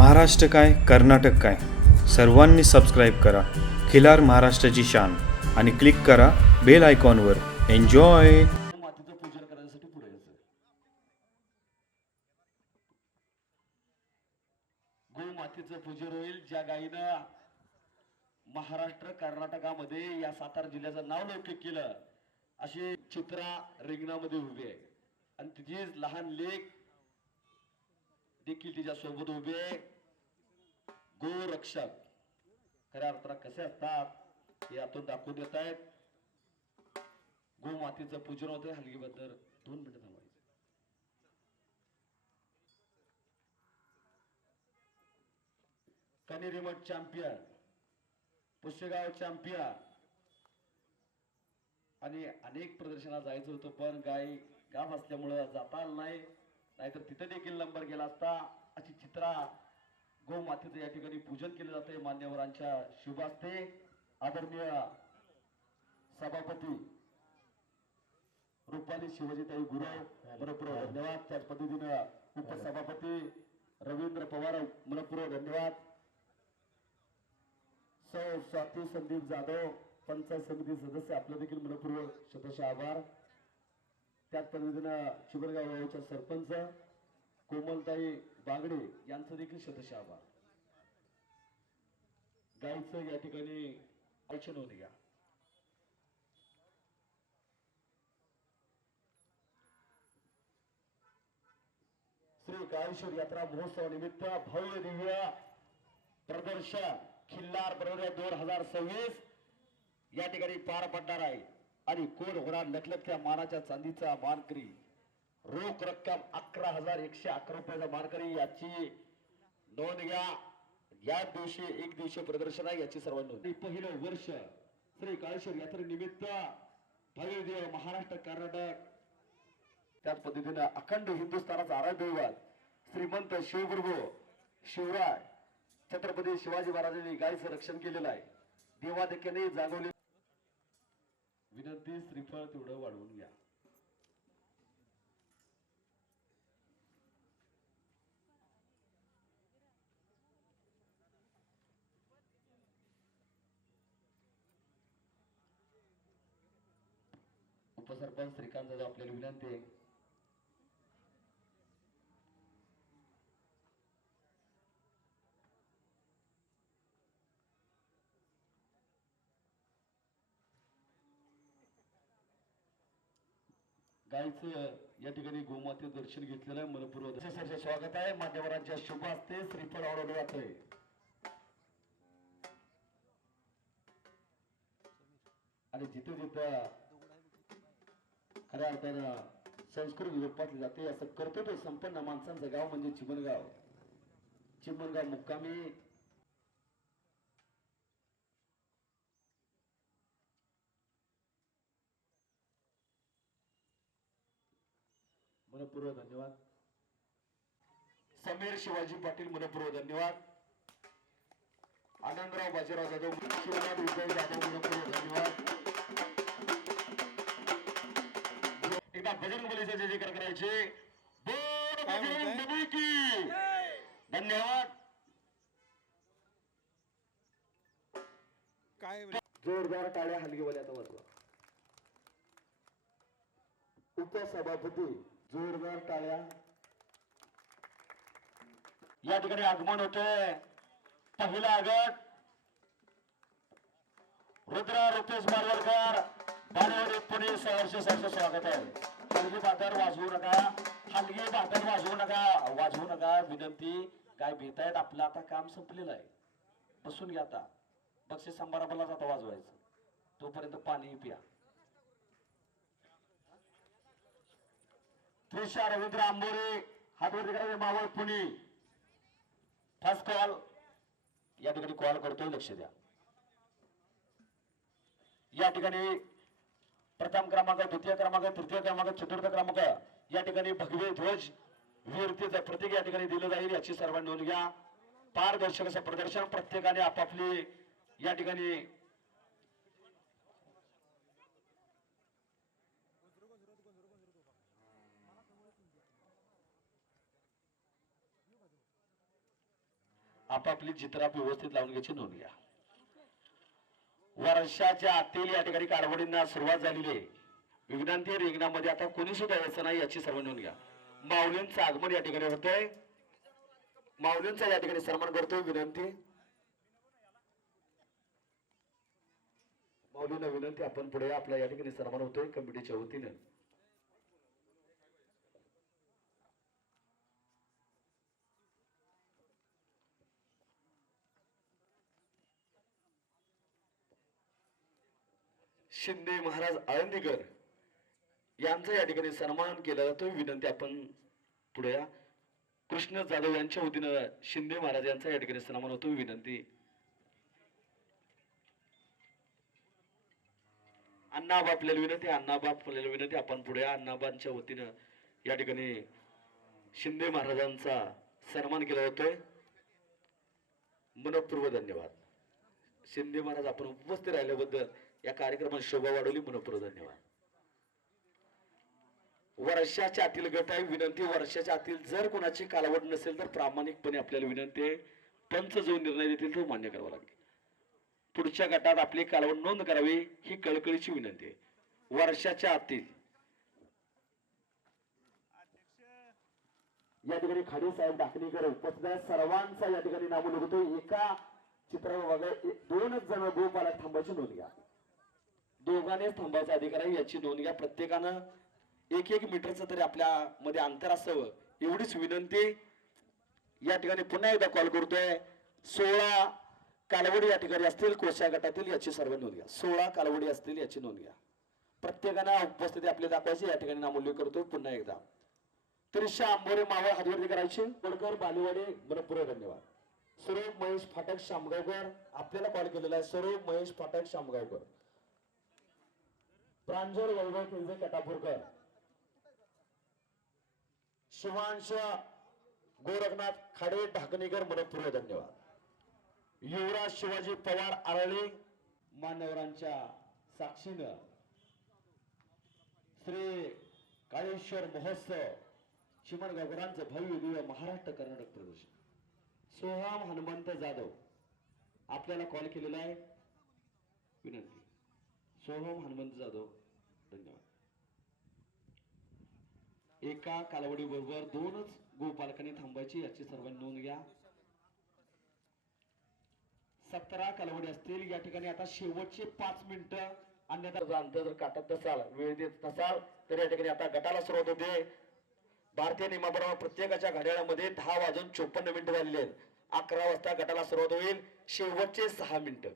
महाराष्ट्र काय कर्नाटक काय सर्वांनी सबस्क्राईब करा खिलार महाराष्ट्राची शान आणि क्लिक करा बेल आयकॉनवर. एन्जॉय. मातीचं पूजन करण्यासाठी पुढे यायचं. गो मातीचं पूजन होईल ज्या गायीनं महाराष्ट्र कर्नाटकामध्ये या सातारा जिल्ह्याचं नाव लौकिक केलं. अशी चित्रा रिंगणामध्ये उभी आहे आणि तिची लहान लेक देखील तिच्या सोबत उभी आहे. गोरक्षक खऱ्या अर्थात कसे असतात हे यातून दाखवून देत आहेत. गो मातीचं पूजन होतंय. हलगीबद्दल 2 मिनिटं थांबायचं. कनेरी मठ चॅम्पियन, पुसेगाव चॅम्पियन आणि अनेक प्रदर्शनात जायचं होतं पण गाय गाव असल्यामुळं जाता आलं नाही. नाहीतर तिथं देखील नंबर गेला असता. अशी चित्रा गो मातेचं या ठिकाणी पूजन केलं जातंय मान्यवरांच्या शुभ हस्ते. आदरणीय सभापती रुपाली शिवाजीताई गुरव मनपूर्वक धन्यवाद. त्याच पद्धतीनं उपसभापती रवींद्र पवार मनपूर्वक धन्यवाद. सौ स्वाती संदीप जाधव पंचायत समिती सदस्य आपलं देखील मनपूर्वक शतशः आभार. त्याच पद्धतीनं चिबरगाव गावच्या सरपंच कोमलताई बागडे यांचं देखील शतशः आभार. गायचं या ठिकाणी ऐकून होऊन घ्या. श्री काळेश्वर यात्रा महोत्सव निमित्त भव्य दिव्य प्रदर्शन खिल्लार बरोबर 2026 या ठिकाणी पार पडणार आहे. आणि कोण होणार लखलखच्या मानाच्या चांदीचा मानकरी. रोख रक्कम 11,111 रुपयाचा मानकरी. याची नोंद घ्या. या दिवशी एक दिवशी प्रदर्शन आहे याची सर्वांनी नोंद. पहिलं वर्ष श्री काळेश्वर यात्रे निमित्त भव्य दिव्य महाराष्ट्र कर्नाटक त्याच पद्धतीने अखंड हिंदुस्थानाचा आराध्य दैवत श्रीमंत शिवगुरु शिवराय छत्रपती शिवाजी महाराजांनी गायीचं रक्षण केलेलं आहे. देवादेखीने जागवले. विनंती श्रीफळ तेवढं वाढवून घ्या. उपसरपंच श्रीकांत जाधव आपल्याला विनंती आहे. गायचं या ठिकाणी गोमाते दर्शन घेतलेलं आहे. मनपूर्वक स्वागत आहे. मान्यवरांच्या शुभ हस्ते श्रीफळ आवडलं जातंय. आणि जिथे जिथं खऱ्या अर्थानं संस्कृती जोपासली जाते असं कर्तव्य संपन्न माणसांचं गाव म्हणजे चिमणगाव. चिमणगाव मुक्कामी मनपूर्वक धन्यवाद. समीर शिवाजी पाटील मनपूर्वक धन्यवाद. आनंदराव बाजीराव जाधव शिवराज उद्धव जाधव मनपूर्वक धन्यवाद. एकदा बजरंग बलीचा जय जयकार करायचे. बोल बजरंग बली की धन्यवाद. काय जोरदार टाळ्या हलगीवाल्याचा वाजवा. उपसभापती जोरदार टाळ्या. या ठिकाणी आगमन होते. पहिला गट रुद्र रुपेश मारवडकर बालेवाडी पुणे सहर्ष स्वागत आहे. हलगी बाजार वाजवू नका. हलगी बाजार वाजवू नका. विनंती. काय भीतायत. आपलं आता काम संपलेलं आहे. बसून घ्या. आता बक्षीस समारंभाला आता वाजवायचं. तोपर्यंत पाणी प्या. त्रिशा रवींद्र आंबोरे हातवरती करायचे. मावळ पुणे फर्स्ट कॉल या ठिकाणी कॉल करतोय. लक्ष द्या. या ठिकाणी प्रथम क्रमांक द्वितीय क्रमांक तृतीय क्रमांक चतुर्थ क्रमांक या ठिकाणी भगवे ध्वज वीरतेचं प्रतीक या ठिकाणी दिलं जाईल. याची सर्वांनी नोंद घ्या. पारदर्शक असं प्रदर्शन. प्रत्येकाने आपापली या ठिकाणी आपापली चित्राप व्यवस्थित लावून घ्यायची नोंद घ्या. वर्षाच्या आतील या ठिकाणी कालवडींना सुरुवात झालेली आहे. विज्ञानती रिंगणामध्ये आता कोणी सुद्धा यायचं नाही याची सर्व नोंद घ्या. माऊलींचं आगमन या ठिकाणी होतंय. माऊलींचा या ठिकाणी सन्मान करतोय. विनंती माऊलींना विनंती आपण पुढे आपल्या या ठिकाणी सन्मान होतोय कमिटीच्या वतीनं. शिंदे महाराज आळंदीकर यांचा या ठिकाणी सन्मान केला जातो. विनंती आपण पुढे या. कृष्ण जाधव यांच्या वतीनं शिंदे महाराज यांचा या ठिकाणी सन्मान होतो. विनंती अण्णाबा आपल्याला विनंती. अण्णाबा आपल्याला विनंती आपण पुढे या. अण्णाबांच्या वतीनं या ठिकाणी शिंदे महाराजांचा सन्मान केला जातोय. मनपूर्वक धन्यवाद. शिंदे महाराज आपण उपस्थित राहिल्याबद्दल या कार्यक्रमात शोभा वाढवली. मनपूर्वक धन्यवाद. वर्षाच्या आतील गट आहे. विनंती वर्षाच्या आतील जर कोणाची कालावड नसेल तर प्रामाणिकपणे आपल्याला विनंती आहे. पंच जो निर्णय देतील तो मान्य करावा लागेल. पुढच्या गटात आपली कालावड नोंद करावी ही कळकळीची विनंती आहे. वर्षाच्या आतील या ठिकाणी खाडी साहेब डाकणीकर उपस्थित आहे. सर्वांचा या ठिकाणी नामोल्लेख होतो. एका चित्रावर दोनच जण गोपालक थांबायची नोंद घ्या. दोघांनीच थांबायचा अधिकार आहे याची नोंद घ्या. प्रत्येकानं 1-1 मीटरचं तरी आपल्या मध्ये अंतर असावं एवढीच विनंती. या ठिकाणी पुन्हा एकदा कॉल करतोय. 16 कालवडी या ठिकाणी असतील कोशा गटातील याची सर्व नोंद घ्या. 16 कालवडी असतील याची नोंद घ्या. प्रत्येकानं उपस्थिती आपली दाखवायची. या ठिकाणी नामोल्लेख करतोय पुन्हा एकदा. त्रिशा आंबोरे मावळ हातवरती करायची. वडकर बालेवाडी मनपूर्वक धन्यवाद. स्वरूप महेश फाटक शामगावकर आपल्याला कॉल केलेला आहे. स्वरूप महेश फाटक शामगावकर. प्रांजळ वैभव किल्ले कटापूरकर. शिवांश गोरखनाथ खाडे ढाकणीकर मनपूर्वक धन्यवाद. युवराज शिवाजी पवार आरळे मान्यवरांच्या साक्षीनं श्री काळेश्वर महोत्सव चिमणगावकरांचं भव्य दिव्य महाराष्ट्र कर्नाटक प्रदर्शन. सोहम हनुमंत जाधव आपल्याला कॉल केलेला आहे. विनंती सोहम हनुमंत जाधव धन्यवाद. एका कालावडी बरोबर 2च गोपालकांनी थांबायची याची सर्वांनी नोंद घ्या. 17 कालावडी असतील या ठिकाणी. आता शेवटचे 5 मिनिटं. अन्यथा अंतर जर काटत नसाल वेळ देत नसाल तर या ठिकाणी आता गटाला सुरुवात होते. भारतीय नियमाप्रमाणे प्रत्येकाच्या घड्याळामध्ये 10:54 झालेले आहेत. 11 वाजता गटाला सुरुवात होईल. शेवटचे 6 मिनिटं.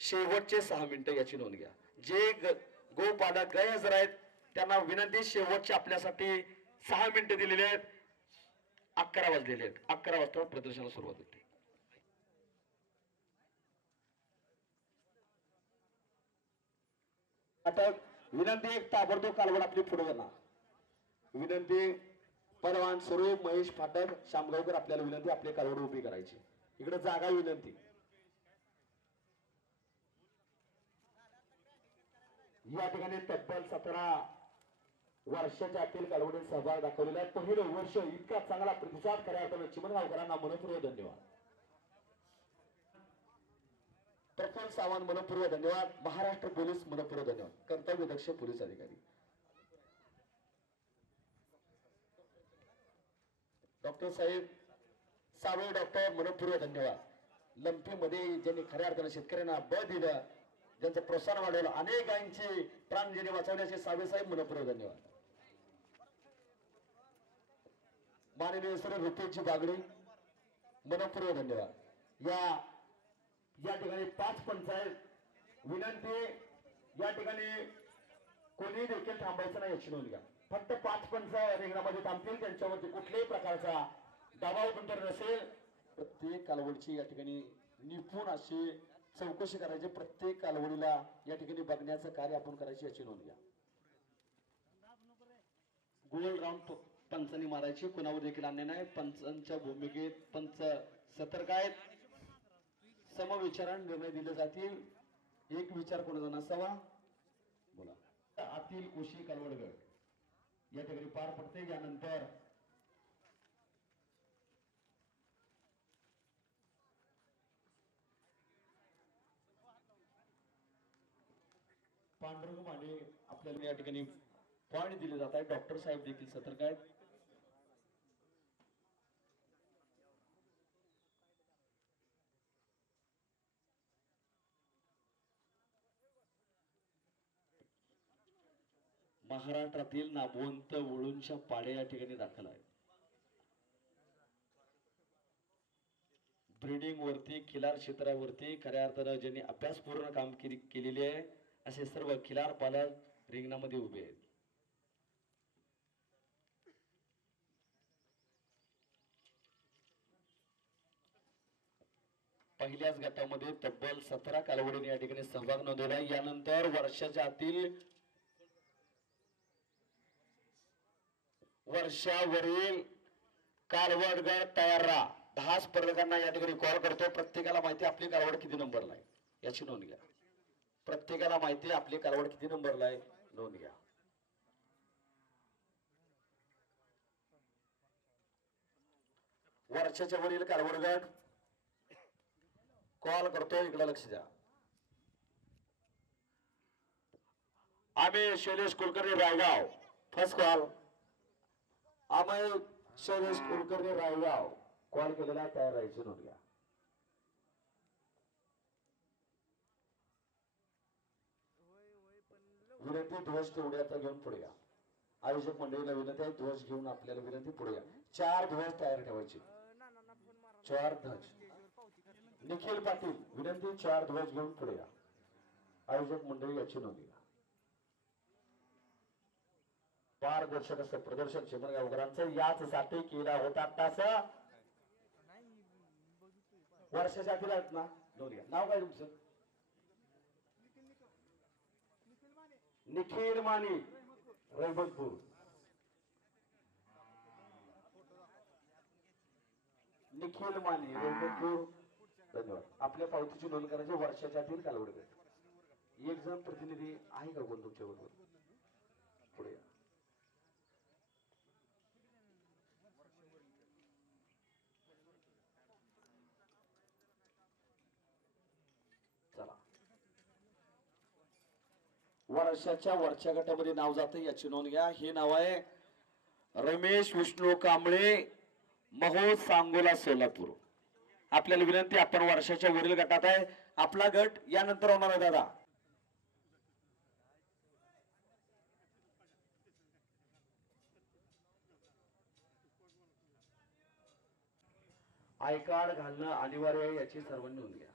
शेवटचे 6 मिनिटं याची नोंद घ्या. जे गोपालक गैरहजर आहेत त्यांना विनंती. शेवटचे आपल्यासाठी 6 मिनिटं दिलेले आहेत. 11 वाजलेले आहेत. 11 वाजता प्रदर्शनाला सुरुवात होते. आता विनंती एक ताबडतोब कालवड आपली पुढे करणार. विनंती परवान स्वरूप महेश फाटक शामगावकर आपल्याला विनंती आपली कालवड उभी करायची. इकडे जागा विनंती. या ठिकाणी तब्बल 17 वर्षाच्या आतील कालवडीत सहभाग दाखवलेला आहे. पहिलं वर्ष इतका चांगला प्रतिसाद करायला चिमणगावकरांना मनपूर्वक धन्यवाद. प्रफुल्ल सावंत मनपूर्वक धन्यवाद. महाराष्ट्र पोलीस मनपूर्वक धन्यवाद. कर्तव्यदक्ष पोलीस अधिकारी डॉक्टर साहेब सावे डॉक्टर मनपूर्वक धन्यवाद. लंपी मध्ये ज्यांनी खऱ्या अर्थानं शेतकऱ्यांना बळ दिलं, ज्यांचं प्रोत्साहन वाढवलं, अनेक गायींची प्राण ज्यांनी वाचवण्याचे सावे साहेब मनपूर्वक धन्यवाद. माननीय सर रुपेशजी बागडे मनपूर्वक धन्यवाद. या ठिकाणी 5 पंचायत विनंती. या ठिकाणी कोणी देखील थांबायचं नाही याची नोंद घ्या. फक्त 5 पंच रिंगणामध्ये थांबतील. त्यांच्यावरती कुठल्याही प्रकारचा दबाव बंदर नसेल. प्रत्येक कालवडची या ठिकाणी निपुण अशी चौकशी करायची. प्रत्येक कालवडीला या ठिकाणी बघण्याचं कार्य आपण करायची याची नोंद घ्या. गोल राऊंड पंचांनी मारायची. कुणावर देखील अन्याय नाही. पंचांच्या भूमिकेत पंच सतर्क आहेत. समविचाराने निर्णय दिले जातील. एक विचार कोणाचा नसावा. बोला. आतील कोशी कालवडगड या ठिकाणी पार पडते. यानंतर पांडुरंग माने आपल्याला या ठिकाणी पॉइंट दिले जात आहे. डॉक्टर साहेब देखील सतर्क आहेत. महाराष्ट्रातील नामवंत वळूंच्या पाड्या या ठिकाणी दाखल आहेत. ब्रीडिंग वरती खिलार क्षेत्रावरती खऱ्या अर्थानं ज्यांनी अभ्यासपूर्ण कामगिरी केलेली आहे असे सर्व खिलार पालक रिंगणामध्ये उभे आहेत. पहिल्याच गटामध्ये तब्बल 17 कालवडीने या ठिकाणी सहभाग नोंदवला. यानंतर वर्षाच्या आतील वर्षावरील कालवड गट तयार राहा. 10 स्पर्धकांना या ठिकाणी कॉल करतो. प्रत्येकाला माहिती आपली कालवड किती नंबरला आहे याची नोंद घ्या. प्रत्येकाला माहिती आपली कालवड किती नंबरला आहे नोंद घ्या. वर्षाच्या वरील कालवड गट कॉल करतो. इकडे लक्ष द्या. आम्ही शैलेश कुलकर्णी रायगाव फर्स्ट कॉल. आम्ही शैलेश कुलकर्णी रायगाव कॉल केलेला तयार राहायची नोंद घ्या. विनंती ध्वज तेवढे आता घेऊन पुढे या. आयोजक मंडळीला विनंती आहे ध्वज घेऊन आपल्याला विनंती पुढे या. 4 ध्वज तयार ठेवायचे. 4 ध्वज. निखिल पाटील विनंती 4 ध्वज घेऊन पुढे या. आयोजक मंडळी याची नोंद घ्या. पारदर्शक असं प्रदर्शन चिमणगावकरांचं याच साठी केला होता. तास वर्षाच्या आतील आहेत ना नोंद घ्या. नाव काय तुमचं? निखिल माने रहिमतपूर. निखिल माने रहिमतपूर धन्यवाद. आपल्या पावतीची नोंद करायची. वर्षाच्या आतील कालवड गट. एक जण प्रतिनिधी आहे का कोण तुमच्या बरोबर? पुढे या. चला. वर्षाच्या वरच्या गटामध्ये नाव जाते याची नोंद घ्या. हे नाव आहे रमेश विष्णू कांबळे महो सांगोला सोलापूर. आपल्याला विनंती आपण वर्षाच्या वरील गटात आहे. आपला गट यानंतर होणार आहे दादा. आय कार्ड घालणं अनिवार्य आहे याची सर्वांनी नोंद घ्या.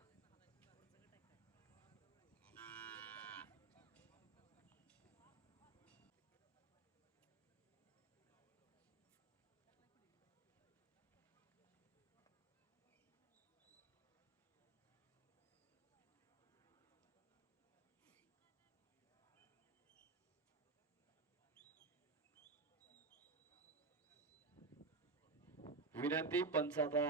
विनंती पंचाचा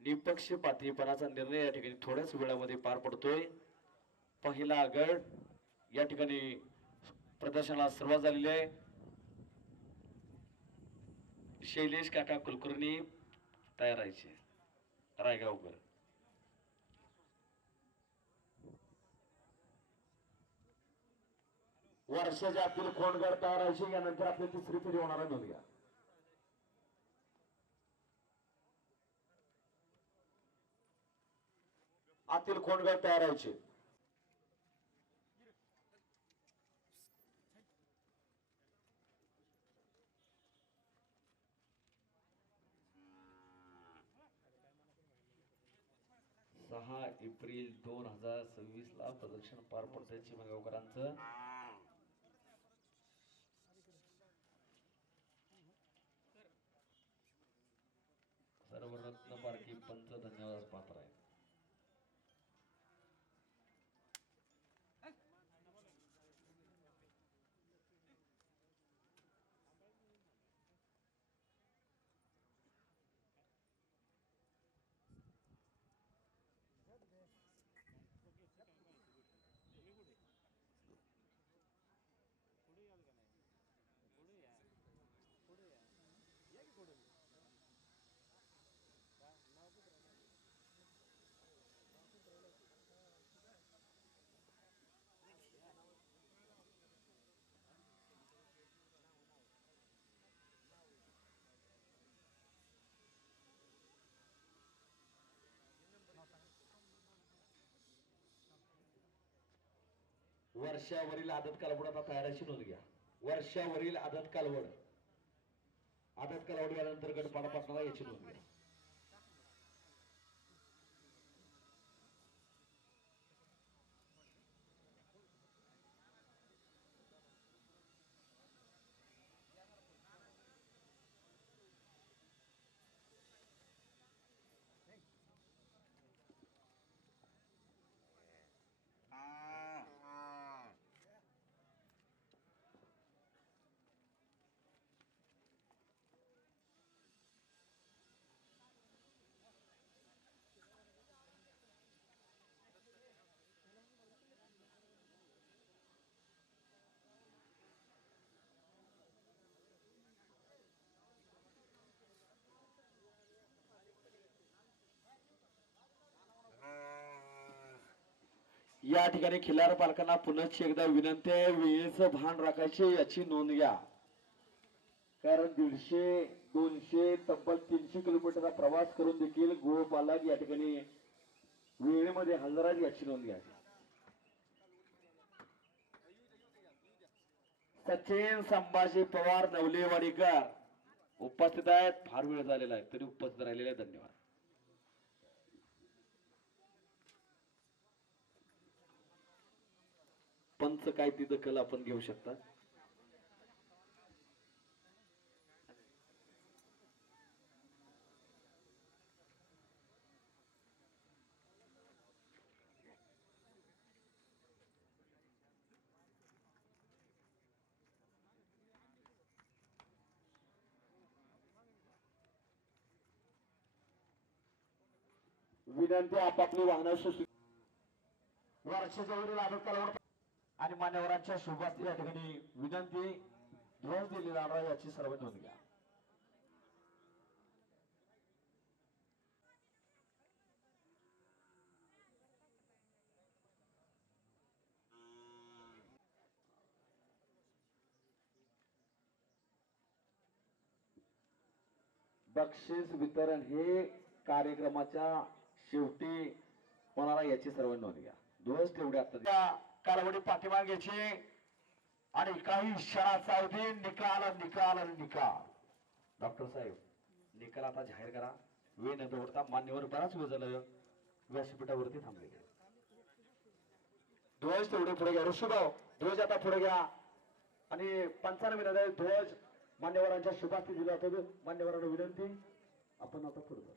निपक्षपातीपणाचा निर्णय या ठिकाणी थोड्याच वेळामध्ये पार पडतोय. पहिला गट या ठिकाणी प्रदर्शनाला सुरुवात झालेली आहे. शैलेश काका कुलकर्णी तयार राहायचे रायगावकर. वर्षाच्या आतील कोण गट तयार राहायचे. यानंतर आपली तिसरी फेरी होणार आहे. नोंद घ्या. आतील कोण गट तयार राहायचे. सहा एप्रिल 2026 ला प्रदर्शन पार पडतंय चिमणगावकरांचं. सर्व रत्न पारखी पंच धन्यवाद पात्र आहे. वर्षावरील आदत कालवड आता तयारीची नोंद घ्या. वर्षावरील आदत कालवड यानंतर गटपाडा पाटणाला याची नोंद घ्या. या ठिकाणी खिल्लार पालकांना पुनश्च एकदा विनंती आहे, वेळेचं भान राखायचे याची नोंद घ्या. कारण 150, 200 तब्बल 300 किलोमीटरचा प्रवास करून देखील गोपालक या ठिकाणी वेळेमध्ये हजर आहेत याची नोंद घ्या. सचिन संभाजी पवार नवलेवाडीकर उपस्थित आहेत. फार वेळ झालेला आहे तरी उपस्थित राहिलेले आहे. धन्यवाद. पंच काय ती दखल आपण घेऊ शकता. विनंती आपापली वाहनं वर्षाच्या वरील आदत कालावधी आणि मान्यवरांच्या शुभास्ती या ठिकाणी विनंती ध्वज दिली जाणार याची सर्व नोंद घ्या. बक्षीस वितरण हे कार्यक्रमाच्या शेवटी होणारा याची सर्व नोंद घ्या. ध्वज तेवढे आता कालावधी पाठीमागेचे आणि काही क्षणाचा अवधी निकाल निकाल निकाल. डॉक्टर साहेब निकाल आता जाहीर करा. वेळ न दौडता मान्यवर बराच वेळ झालं व्यासपीठावरती थांबलेले. ध्वज तेवढे पुढे घ्या. ऋषभाव ध्वज आता पुढे घ्या आणि 95 ध्वज मान्यवरांच्या शुभास्ती दिला होता. मान्यवरांना विनंती आपण आता पुढे जाऊ.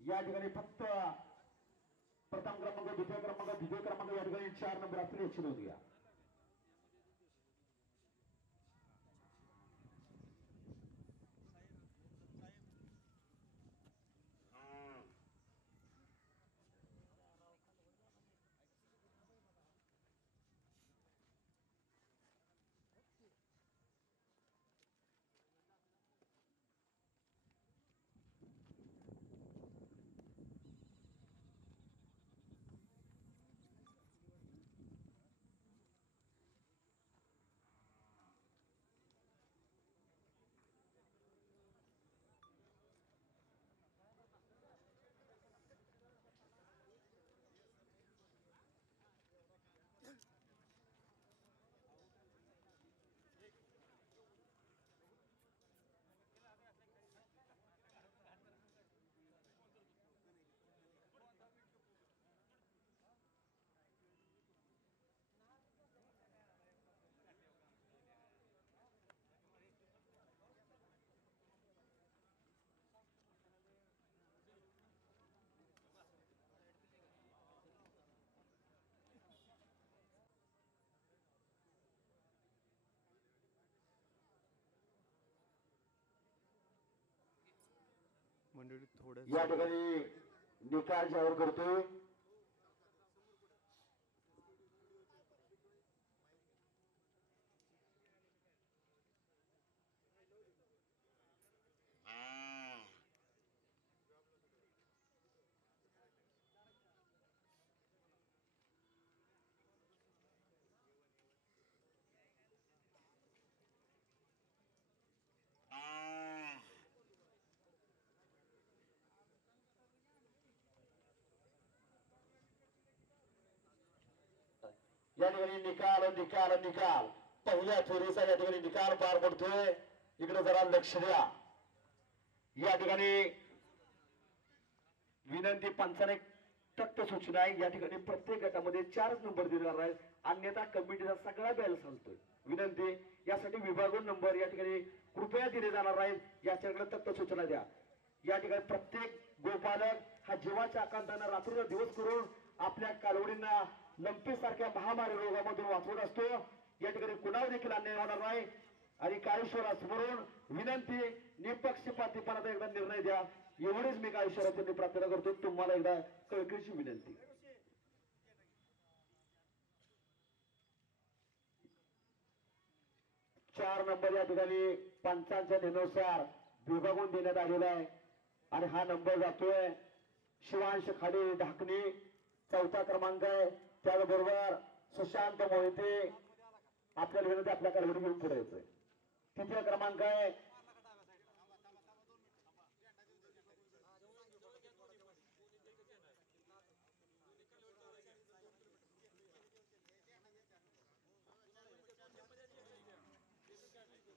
या ठिकाणी फक्त प्रथम क्रमांक, द्वितीय क्रमांक, तृतीय क्रमांक या ठिकाणी 4 नंबर असतील याची नोंद घ्या. मंडळी थोडं या ठिकाणी निकाल जाहीर करतोय. या ठिकाणी निकाल निकाल निकाल पहिल्या फेरीचा या ठिकाणी निकाल पार पडतोय. इकडे जरा लक्ष द्या. या ठिकाणी विनंती पंचाने तक्त सूचना आहे. या ठिकाणी प्रत्येक गटामध्ये 4 नंबर दिलेला आहे, अन्यथा कमिटीचा सगळा बॅल चालतोय. विनंती यासाठी विभागून नंबर या ठिकाणी कृपया दिले जाणार आहेत. याच्याकडे तक्त सूचना द्या. या ठिकाणी प्रत्येक गोपालक हा जीवाच्या आकांतानं रात्र दिवस करून आपल्या कालवडींना लंपी सारख्या महामारी रोगामधून वाचवत असतो. या ठिकाणी कुणावर देखील अन्याय होणार नाही. आणि काळेश्वरा समोरून विनंती निपक्षपातीपणाचा एकदा निर्णय द्या. एवढीच मी काळेश्वराची प्रार्थना करतो. तुम्हाला एकदा कळकळीची विनंती. चार नंबर या ठिकाणी पंचांच्या निर्णयानुसार विभागून देण्यात आलेला आहे आणि हा नंबर जातोय शिवांश खाडे ढाकणे. 4था क्रमांक आहे. त्याचबरोबर सुशांत मोहिते. आपल्याला विनंती आपल्या कालवडी घेऊन पुढे यायचंय. 3रा क्रमांक आहे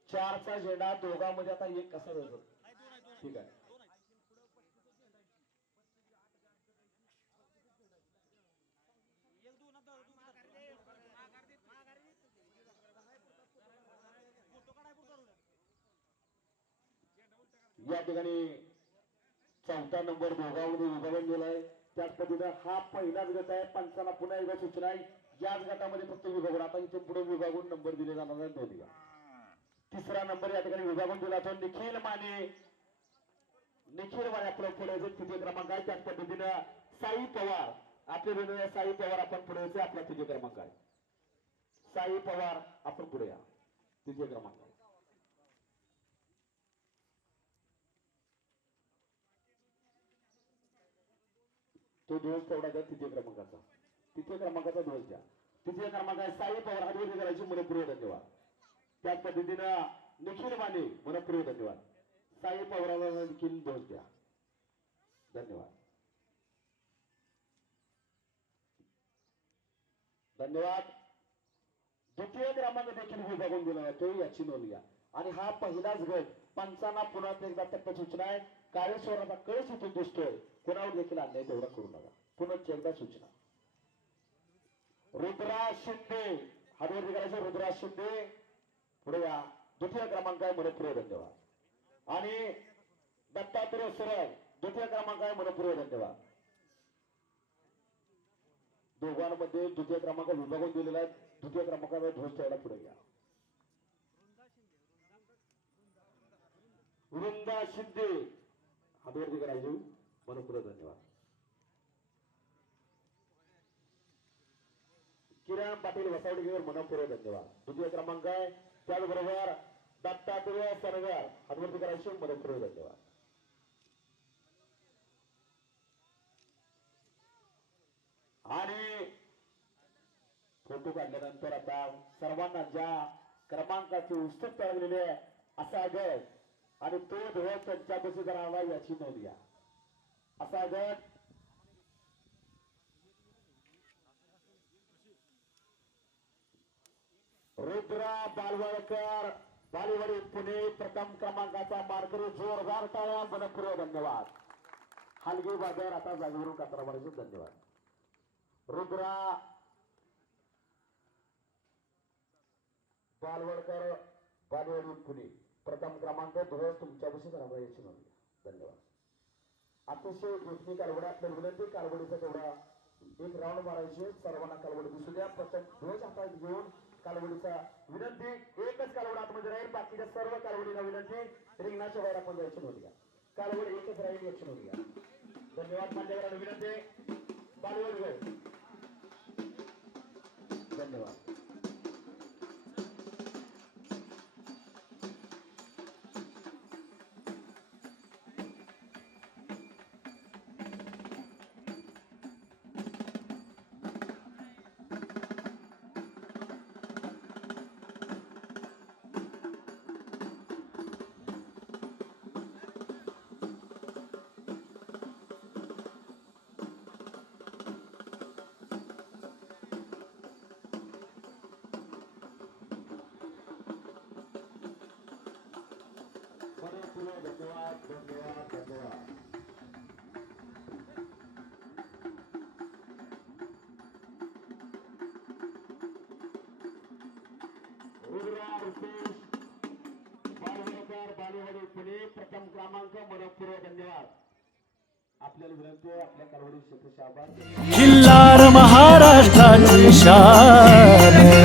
चारचा झेंडा दोघांमध्ये आता एक कसा जातो. ठीक आहे. या ठिकाणी 4था नंबर दोघांमध्ये विभागून दिलाय. त्याच पद्धतीने हा पहिलाच गट आहे. पंचांना पुन्हा एकदा सूचना आहे, याच गटामध्ये फक्त विभागून आता इथून पुढे विभागून नंबर दिले जाणार आहेत दोन्हीला. 3रा नंबर या ठिकाणी विभागून दिला तो निखिल माने. निखिल माने आपल्या पुढे 3य क्रमांक आहे. त्याच पद्धतीनं साई पवार आपले विनंती. साई पवार आपण पुढे यायचे. आपला 3य क्रमांक आहे. साई पवार आपण पुढे या. 3य क्रमांक आहे. तो दिवस तेवढा द्या 3य क्रमांकाचा. 3य क्रमांकाचा दिवस द्या. 3य क्रमांक आहे साई पवार. हातवरती करायची. मनपूर्वक धन्यवाद. त्याच पद्धतीनं निखिल माने मनपूर्वक धन्यवाद. साई पवाराला देखील दिवस द्या. धन्यवाद. धन्यवाद. 2य क्रमांक देखील विभागून दिला जातो. याची नोंद घ्या. आणि हा पहिलाच गट. पंचांना पुन्हा एकदा तक्क सूचना आहे. काळेश्वराचा कळस इथून दिसतोय. कोणावर देखील अन्याय तेवढा करू नका. पुन्हा एकदा सूचना. रुद्राज शिंदे हातवरती करायचं. रुद्राज शिंदे पुढे या. 2य क्रमांक आहे. मनपूर्वक धन्यवाद. आणि दत्तात्रय सरळ 2य क्रमांक आहे. मनपूर्वक धन्यवाद. दोघांमध्ये 2य क्रमांक विभागून दिलेला आहे. 2य क्रमांकावर ध्वज ठेवायला पुढे घ्या. वृंदा शिंदे हातवरती करायचे. मनपूर्वक धन्यवाद. किरण पाटील वसावडीवर मनपूर्वक धन्यवाद. 2य क्रमांक आहे. त्याचबरोबर दत्तात्रय सरगर हातवरती करायचे. मनपूर्वक धन्यवाद. आणि फोटो काढल्यानंतर आता सर्वांना ज्या क्रमांकाची उत्सुकता लागलेली आहे असा गट आणि तो ध्वज त्यांच्यापाशी करावा याची नोंद घ्या. असा गट रुद्रा बालवडकर बालेवाडी पुणे 1म क्रमांकाचा मार्करी. जोरदार टाळ्या. मनपूर्वक धन्यवाद. हलगी बाजार आता जागेवरून कात्रा मारायचं. धन्यवाद. रुद्रा बालवडकर बालेवाडी पुणे 1म क्रमांक. ध्वज तुमच्यापाशी करावा याची नोंद घ्या. धन्यवाद. अतिशय देखणी कालवडी. आपल्या विनंती कालवडीचा तेवढा एक राऊंड मारायचे. सर्वांना कालवडी दिसू द्या. प्रथम ध्वज हातात घेऊन कालवडीचा विनंती. एकच कालवड आतमध्ये राहील. बाकीच्या सर्व कालवडीला विनंती रिंगणाच्या बाहेर आपण जायची नोंद घ्या. कालवड एकच राहील याची नोंद घ्या. धन्यवाद मान्यवरांना विनंती बालवर्ग धन्यवाद. धन्यवाद धन्यवाद धन्यवाद. रुद्रा रुपेश बालवडकर बालेवाडी पुणे प्रथम क्रमांक मनपूर्वक धन्यवाद. आपल्याला विनंती आहे आपल्या कारवाडी क्षेत्राचे आभार. खिल्लार महाराष्ट्राची शान